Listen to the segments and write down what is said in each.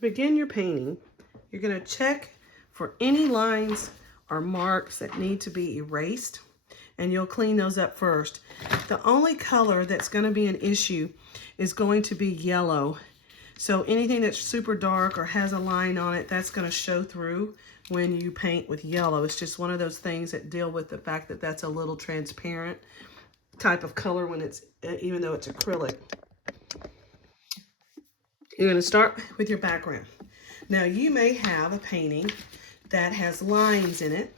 To begin your painting, you're going to check for any lines or marks that need to be erased, and you'll clean those up first. The only color that's going to be an issue is going to be yellow. So anything that's super dark or has a line on it, that's going to show through when you paint with yellow. It's just one of those things that deal with the fact that that's a little transparent type of color when it's, even though it's acrylic. You're going to start with your background. Now you may have a painting that has lines in it,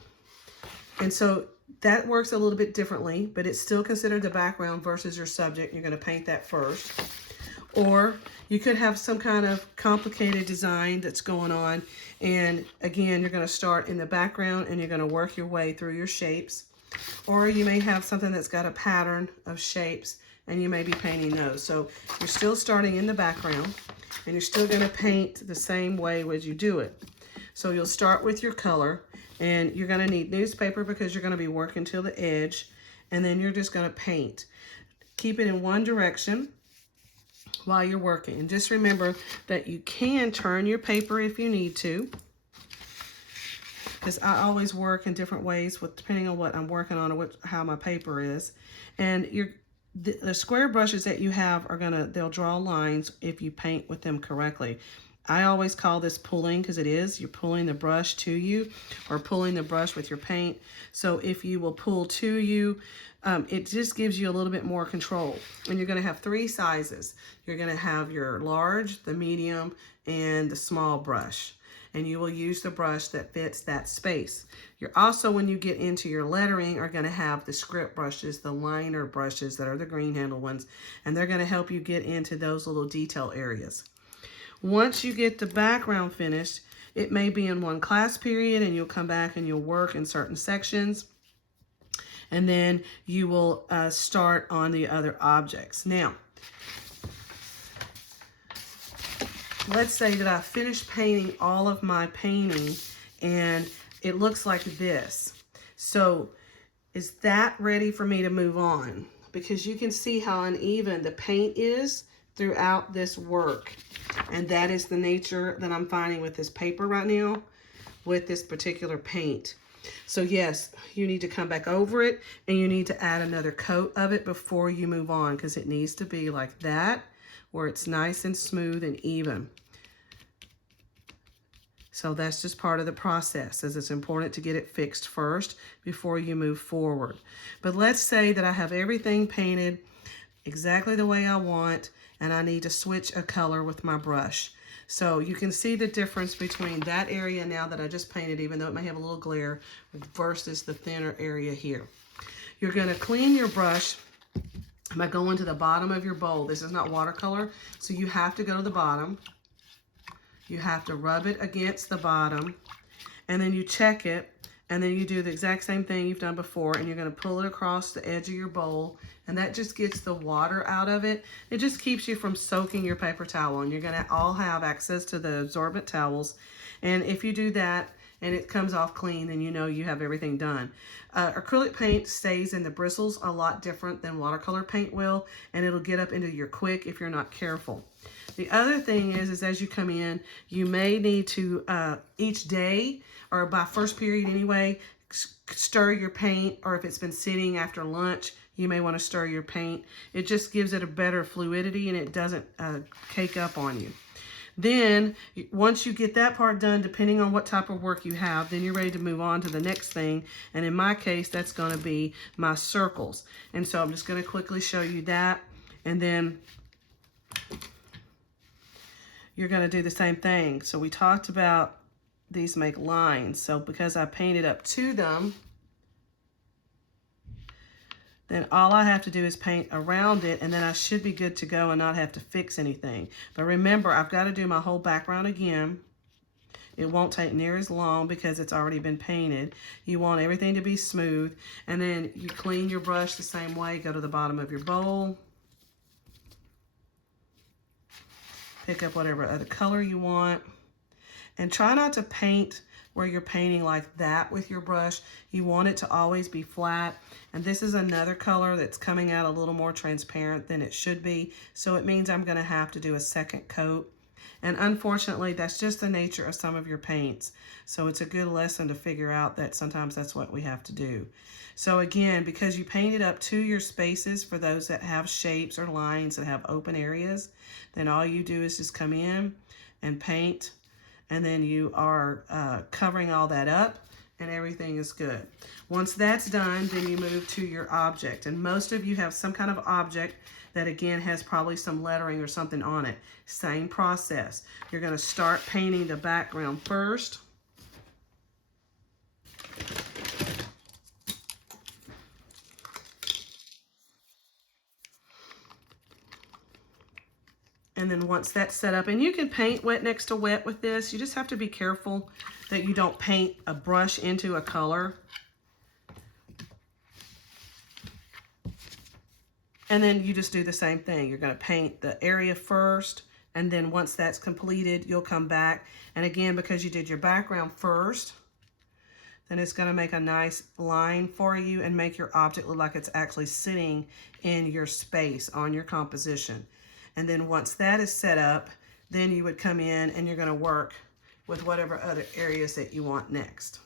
and so that works a little bit differently, but it's still considered the background versus your subject. You're going to paint that first. Or you could have some kind of complicated design that's going on, and again, you're going to start in the background and you're going to work your way through your shapes. Or you may have something that's got a pattern of shapes and you may be painting those. So you're still starting in the background and you're still going to paint the same way as you do it. So you'll start with your color, and you're going to need newspaper because you're going to be working till the edge, and then you're just going to paint. Keep it in one direction while you're working. And just remember that you can turn your paper if you need to, because I always work in different ways with depending on what I'm working on or how my paper is. And the square brushes that you have are they'll draw lines if you paint with them correctly. I always call this pulling, because you're pulling the brush to you or pulling the brush with your paint. So if you will pull to you, it just gives you a little bit more control. And you're going to have three sizes. You're going to have your large, the medium, and the small brush. And you will use the brush that fits that space. You're also, when you get into your lettering, are going to have the script brushes, the liner brushes that are the green handle ones, and they're going to help you get into those little detail areas. Once you get the background finished, it may be in one class period and you'll come back and you'll work in certain sections. And then you will start on the other objects. Now, let's say that I finished painting all of my painting and it looks like this. So is that ready for me to move on? Because you can see how uneven the paint is throughout this work. And that is the nature that I'm finding with this paper right now, with this particular paint. So yes, you need to come back over it and you need to add another coat of it before you move on, because it needs to be like that, where it's nice and smooth and even. So that's just part of the process, as it's important to get it fixed first before you move forward. But let's say that I have everything painted exactly the way I want, and I need to switch a color with my brush. So you can see the difference between that area now that I just painted, even though it may have a little glare, versus the thinner area here. You're going to clean your brush by going to the bottom of your bowl. This is not watercolor, so you have to go to the bottom. You have to rub it against the bottom, and then you check it, and then you do the exact same thing you've done before, and you're going to pull it across the edge of your bowl, and that just gets the water out of it. It just keeps you from soaking your paper towel, and you're going to all have access to the absorbent towels. And if you do that and it comes off clean, then you know you have everything done. Acrylic paint stays in the bristles a lot different than watercolor paint will, and it'll get up into your quick if you're not careful. The other thing is as you come in, you may need to, each day, or by first period anyway, stir your paint, or if it's been sitting after lunch, you may want to stir your paint. It just gives it a better fluidity and it doesn't cake up on you. Then, once you get that part done, depending on what type of work you have, then you're ready to move on to the next thing. And in my case, that's going to be my circles. And so I'm just going to quickly show you that. And then you're going to do the same thing. So we talked about these make lines. So because I painted up to them, then all I have to do is paint around it, and then I should be good to go and not have to fix anything. But remember, I've got to do my whole background again. It won't take near as long because it's already been painted. You want everything to be smooth, and then you clean your brush the same way. Go to the bottom of your bowl. Pick up whatever other color you want. And try not to paint where you're painting like that with your brush. You want it to always be flat. And this is another color that's coming out a little more transparent than it should be. So it means I'm going to have to do a second coat. And unfortunately, that's just the nature of some of your paints. So it's a good lesson to figure out that sometimes that's what we have to do. So again, because you painted up to your spaces for those that have shapes or lines that have open areas, then all you do is just come in and paint, and then you are covering all that up, and everything is good. Once that's done, then you move to your object. And most of you have some kind of object that again has probably some lettering or something on it. Same process. You're going to start painting the background first. And then once that's set up, and you can paint wet next to wet with this, you just have to be careful that you don't paint a brush into a color. And then you just do the same thing. You're going to paint the area first, and then once that's completed, you'll come back. And again, because you did your background first, then it's going to make a nice line for you and make your object look like it's actually sitting in your space on your composition. And then once that is set up, then you would come in and you're going to work with whatever other areas that you want next.